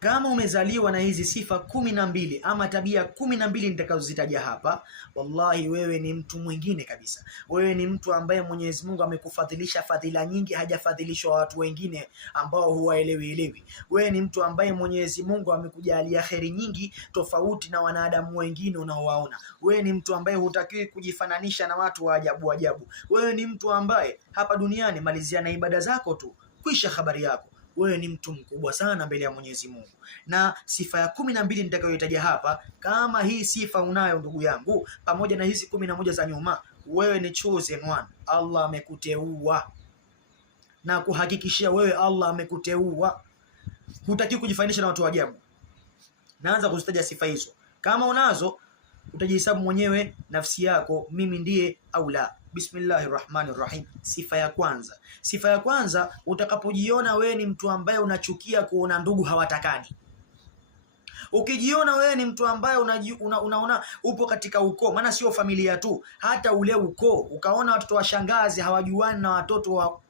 Kama umezaliwa na hizi sifa 12 ama tabia 12 nitakazozitaja hapa, wallahi wewe ni mtu mwingine kabisa. Wewe ni mtu ambaye Mwenyezi Mungu amekufadhilisha fadhila nyingi, hajafadhilishwa watu wengine ambao huwaelewi. Wewe ni mtu ambaye Mwenyezi Mungu amekujalia kheri nyingi tofauti na wanadamu wengine unaowaona. Wewe ni mtu ambaye hutakiwi kujifananisha na watu wa ajabu ajabu. Wewe ni mtu ambaye hapa duniani malizia na ibada zako tu, kwisha habari yako. Wewe ni mtu mkubwa sana mbele ya Mwenyezi Mungu. Na sifa ya 12 nitakayoitaja hapa, kama hii sifa unayo ndugu yangu, pamoja na hizi 11 za nyuma, wewe ni chosen one. Allah amekuteua na kuhakikishia wewe, Allah amekuteua. Hutaki kujifanisha na watu wa ajabu. Naanza kuzitaja sifa hizo. Kama unazo utajihesabu mwenyewe nafsi yako, mimi ndiye au la. Bismillahirrahmanirrahim. Sifa ya kwanza. Sifa ya kwanza, utakapojiona wewe ni mtu ambaye unachukia kuona ndugu hawatakani. Ukijiona wewe ni mtu ambaye unaona upo katika ukoo, maana sio familia tu, hata ule ukoo, ukaona watoto wa shangazi hawajuani na watoto wa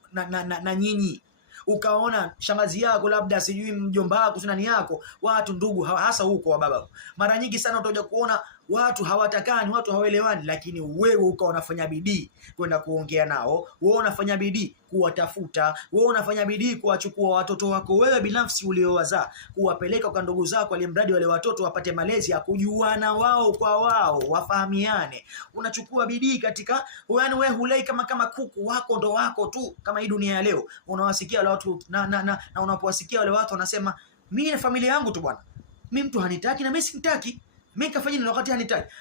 na nyinyi, ukaona shangazi yako labda sijui mjomba wako nani yako, watu ndugu hasa huko wa baba, mara nyingi sana utakuja kuona watu hawatakani, watu hawaelewani, lakini wewe ukawa unafanya bidii kwenda kuongea nao, wewe unafanya bidii kuwatafuta, wewe unafanya bidii kuwachukua watoto wako wewe binafsi uliowazaa, kuwapeleka kwa ndugu zako, alimradi wale watoto wapate malezi ya kujuana wao kwa wao, wafahamiane. Unachukua bidii katika, yaani wewe hulei kama kuku wako ndo wako tu. Kama hii dunia ya leo unawasikia wale watu na unapowasikia wale watu wanasema mimi na familia yangu tu bwana, mimi mtu hanitaki na mimi simtaki, mimi kafanya nini wakati hanitaki.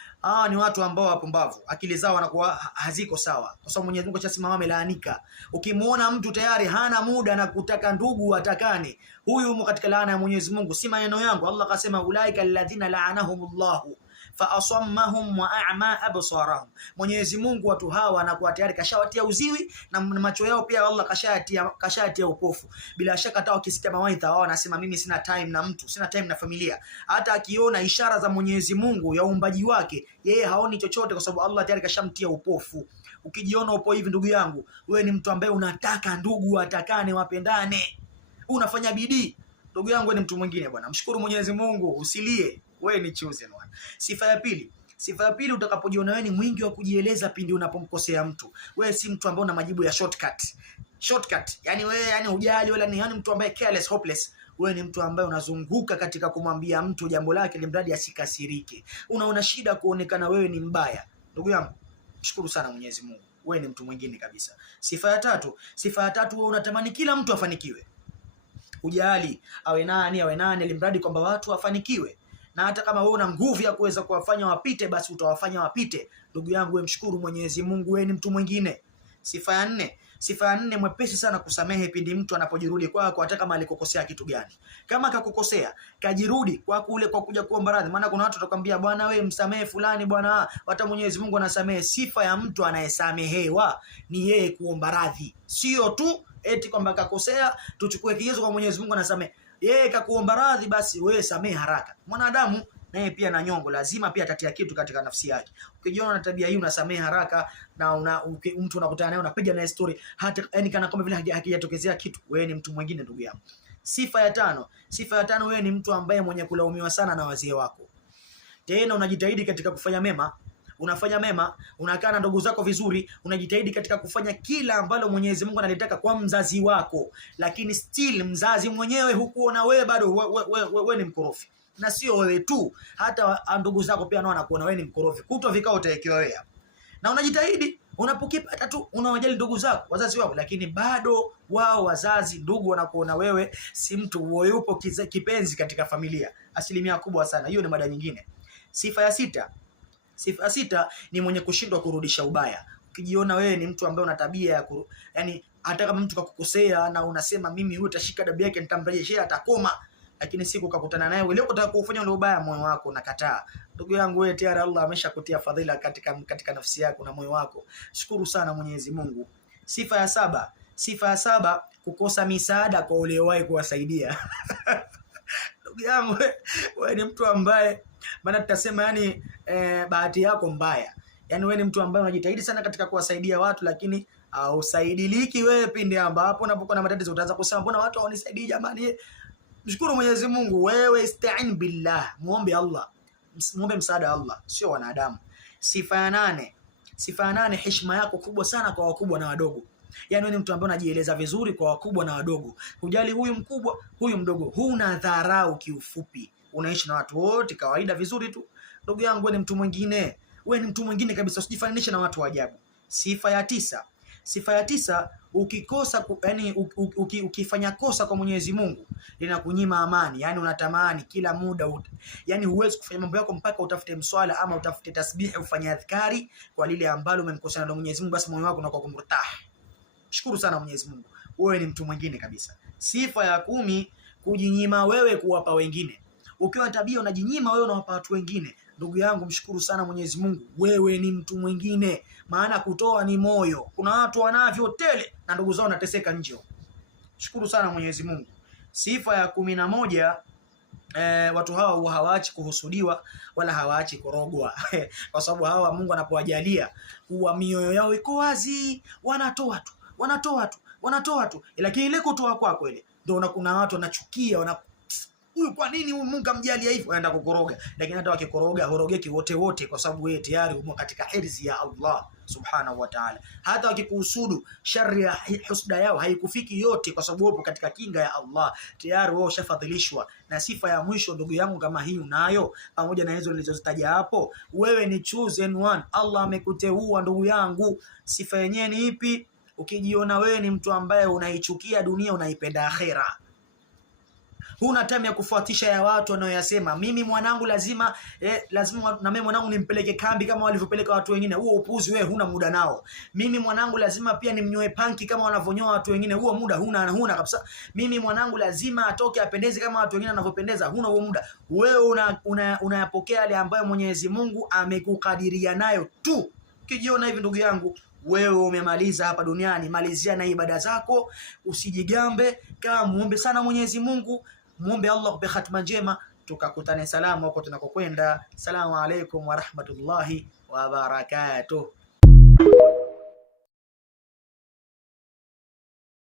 Ni watu ambao wapumbavu, akili zao wanakuwa haziko sawa, kwa sababu Mwenyezi Mungu achasimama amelaanika. Ukimuona mtu tayari hana muda na kutaka ndugu atakane, huyu yumo katika laana ya Mwenyezi Mungu. Si maneno yangu, Allah akasema ulaika alladhina la'anahumullahu fa asammahum wa a'ma absarahum. Mwenyezi Mungu watu hawa anakuwa tayari kashawatia uziwi na macho yao pia Allah kashayatia upofu. Bila shaka hata wakisikia mawaidha wao wanasema mimi sina time na mtu, sina time na familia. Hata akiona ishara za Mwenyezi Mungu ya uumbaji wake, yeye haoni chochote, kwa sababu Allah tayari kashamtia upofu. Ukijiona upo hivi ndugu yangu, wewe ni mtu ambaye unataka ndugu atakane, wapendane, unafanya bidii, ndugu yangu, wewe ni mtu mwingine bwana. Mshukuru Mwenyezi Mungu, usilie, wewe ni chosen one. Sifa ya pili. Sifa ya pili, utakapojiona wewe ni mwingi wa kujieleza pindi unapomkosea mtu. Wewe si mtu ambaye una majibu ya shortcut. Yani wewe hujali wala ni mtu ambaye careless, hopeless. Wewe ni mtu ambaye unazunguka katika kumwambia mtu jambo lake limradi asikasirike. Unaona shida kuonekana wewe ni mbaya. Ndugu yangu, shukuru sana Mwenyezi Mungu, wewe ni mtu mwingine kabisa. Sifa ya tatu, wewe unatamani kila mtu afanikiwe. Hujali awe nani limradi kwamba watu wafanikiwe. Na hata kama wewe una nguvu ya kuweza kuwafanya wapite, basi utawafanya wapite. Ndugu yangu, wewe mshukuru Mwenyezi Mungu, wewe ni mtu mwingine. Sifa ya nne, mwepesi sana kusamehe pindi mtu anapojirudi kwako, hata kama alikukosea kitu gani. Kama akakukosea, kajirudi kwa kule kwa kuja kuomba radhi. Maana kuna watu watakwambia bwana wewe msamehe fulani bwana, hata Mwenyezi Mungu anasamehe. Sifa ya mtu anayesamehewa ni yeye kuomba radhi, sio tu eti kwamba akakosea tuchukue kigezo kwa Mwenyezi Mungu anasamehe. Yeye kakuomba radhi, basi wewe samehe haraka. Mwanadamu naye pia na nyongo, lazima pia atatia kitu katika nafsi yake. Ukijiona na tabia hii unasamehe haraka, na mtu unakutana naye unapiga naye story, hata yani kana kama vile hakijatokezea kitu, wewe ni mtu mwingine ndugu yangu. Sifa ya tano, wewe ni mtu ambaye mwenye kulaumiwa sana na wazee wako. Tena unajitahidi katika kufanya mema, unafanya mema, unakaa na ndugu zako vizuri, unajitahidi katika kufanya kila ambalo Mwenyezi Mungu analitaka kwa mzazi wako, lakini still mzazi mwenyewe hukuona wewe bado wewe ni mkorofi. Na sio wewe tu, hata ndugu zako pia nao wanakuona wewe ni mkorofi. Kutwa vikao utawekewa wewe hapa. Na unajitahidi unapokipata tu unawajali ndugu zako, wazazi wako, lakini bado wao wazazi, ndugu wanakuona wewe si mtu yupo kipenzi katika familia. Asilimia kubwa sana. Hiyo ni mada nyingine. Sifa ya sita ni mwenye kushindwa kurudisha ubaya. Ukijiona wewe ni mtu ambaye una tabia ya yani hata kama mtu kakukosea na unasema mimi huyu utashika adabu yake nitamrejeshea atakoma, lakini siku ukakutana naye leo unataka kufanya ule ubaya, moyo wako unakataa. Ndugu yangu, wewe tayari Allah ameshakutia fadhila katika nafsi yako na moyo wako. Shukuru sana Mwenyezi Mungu. Sifa ya saba, kukosa misaada kwa uliowahi kuwasaidia. Ndugu yangu, wewe ni mtu ambaye maana tutasema yani bahati yako mbaya. Yani wewe ni mtu ambaye unajitahidi sana katika kuwasaidia watu, lakini usaidiliki wewe pindi ambapo unapokuwa na matatizo. Utaanza kusema mbona watu hawanisaidii jamani? Mshukuru Mwenyezi Mungu. Wewe ista'in billah, muombe Allah, muombe msaada Allah, sio wanadamu. Sifa ya 8, sifa ya 8, heshima yako kubwa sana kwa wakubwa na wadogo. Yaani wewe ni mtu ambaye unajieleza vizuri kwa wakubwa na wadogo. Hujali huyu mkubwa, huyu mdogo. Huna dharau, kiufupi. Unaishi na watu wote kawaida vizuri tu. Ndugu yangu, wewe ni mtu mwingine. Wewe ni mtu mwingine kabisa, usijifananishe na watu wa ajabu. Sifa ya 9. Sifa ya 9, ukikosa yani ukifanya kosa kwa Mwenyezi Mungu linakunyima amani. Yani unatamani kila muda yani huwezi kufanya mambo yako mpaka utafute mswala ama utafute tasbihi ufanye adhkari kwa lile ambalo umemkosana na Mwenyezi Mungu, basi moyo wako unakuwa kumrtah. Shukuru sana Mwenyezi Mungu. Wewe ni mtu mwingine kabisa. Sifa ya 10, kujinyima wewe kuwapa wengine. Ukiwa tabia unajinyima wewe unawapa watu wengine, ndugu yangu, mshukuru sana Mwenyezi Mungu. Wewe ni mtu mwingine, maana kutoa ni moyo. Kuna watu wanavyo tele na ndugu zao wanateseka nje. Shukuru sana Mwenyezi Mungu. Sifa ya 11, watu hawa hawaachi kuhusudiwa wala hawaachi korogwa kwa sababu hawa Mungu anapowajalia huwa mioyo yao iko wazi, wanatoa tu, wanatoa tu, wanatoa tu, lakini ile kutoa kwako ile ndio kuna watu wanachukia, huyu kwa nini Mungu amjalia hivyo, aenda kukoroga. Lakini hata wakikoroga horogeki wote kwa sababu wewe tayari umo katika hirzi ya Allah subhanahu wa ta'ala. Hata wakikuhusudu, shari ya husda yao haikufiki yote kwa sababu upo katika kinga ya Allah, tayari wewe ushafadhilishwa. Na sifa ya mwisho ndugu yangu kama hii unayo, pamoja na hizo nilizozitaja hapo, wewe ni chosen one. Allah amekuteua ndugu yangu. Sifa yenyewe ni ipi? Ukijiona wewe ni mtu ambaye unaichukia dunia, unaipenda akhera, huna time ya kufuatisha ya watu wanaoyasema, mimi mwanangu lazima na mimi mwanangu nimpeleke kambi kama walivyopeleka watu wengine. Huo upuzi wewe huna muda nao. Mimi mwanangu lazima pia nimnyoe panki kama wanavonyoa watu wengine. Huo muda huna kabisa. Mimi mwanangu lazima atoke apendeze kama watu wengine wanavyopendeza. Huna huo muda. Wewe unayapokea yale ambayo Mwenyezi Mungu amekukadiria nayo tu. Ukijiona hivi ndugu yangu, wewe umemaliza hapa duniani. Malizia na ibada zako, usijigambe. Kama muombe sana Mwenyezi Mungu, muombe Allah kupe khatima njema, tukakutane salama huko tunakokwenda. Assalamu alaikum wa rahmatullahi wa barakatuh.